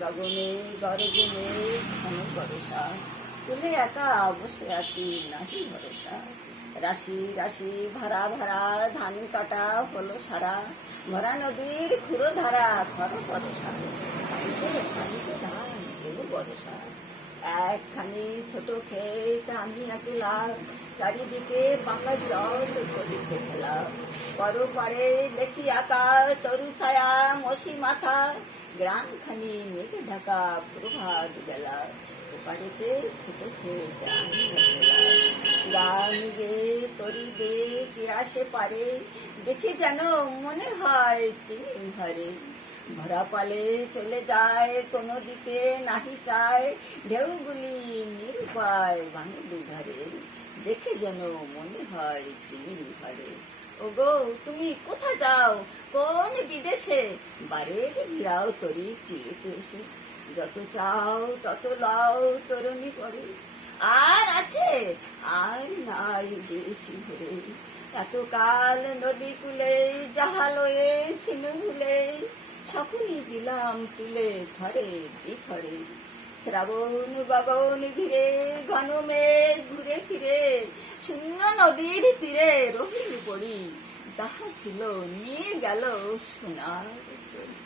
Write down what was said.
গগনে গরজনে ঘন বরষা, তুলে একা বসে আছি নাহি ভরসা। রাশি রাশি ভরা ভরা ধান কাটা হলো সারা, ভরা নদীর খুঁড়ো ধারা খর বরষা। পানিতে ধান এলো বরষা। একখানি ছোট ক্ষেত আমি একলা, চারিদিকে পাকা জল করেছে খেলা। পরপারে দেখি আঁকা তরু ছায়া মশি মাখা, গ্রামখানি মেঘে ঢাকা প্রভাত বেলা। ওপারেতে ছোট ক্ষেত আমি একলা, গান গে তরি গে কে আসে পারে, দেখে যেন মনে হয় চিনি ঘরে। ভরা পালে চলে যায় কোনো দিকে নাহি চায়, ঢেউগুলি নিরুপায় ভাঙে দুধারে, দেখে যেন মনে হয় চিনি ঘরে। ওগো তুমি কোথা যাও কোন বিদেশে, বারের ঘিরাও তরি কুলেতে এসে। যত চাও তত লাও তরুণী পরে, আর আছে আর নাই দিয়েছি ভরে। এতকাল নদী কূলে জাহালয়ে ছিনু ভুলে, সকলই দিলাম তুলে ঘরে বিঘরে। শ্রাবণ গগন ঘিরে ঘন মেঘ ঘুরে ফিরে, শূন্য নদীর তীরে রহিল পড়ি, যাহা ছিল নিয়ে গেল সোনার তরী।